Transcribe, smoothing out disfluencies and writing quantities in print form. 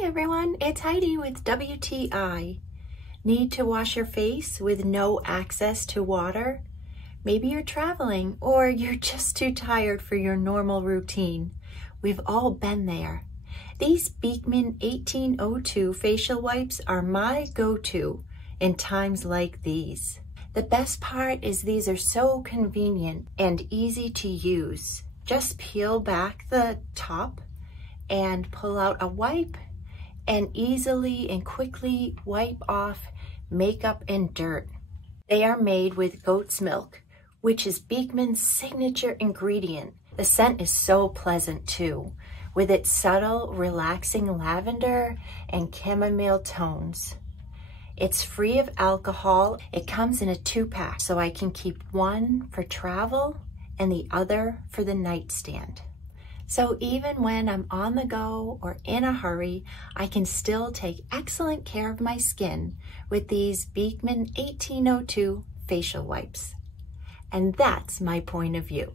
Hi everyone, it's Heidi with WTI. Need to wash your face with no access to water? Maybe you're traveling or you're just too tired for your normal routine. We've all been there. These Beekman 1802 facial wipes are my go-to in times like these. The best part is these are so convenient and easy to use. Just peel back the top and pull out a wipe and easily and quickly wipe off makeup and dirt. They are made with goat's milk, which is Beekman's signature ingredient. The scent is so pleasant too, with its subtle, relaxing lavender and chamomile tones. It's free of alcohol. It comes in a 2-pack, so I can keep one for travel and the other for the nightstand. So even when I'm on the go or in a hurry, I can still take excellent care of my skin with these Beekman 1802 facial wipes. And that's my point of view.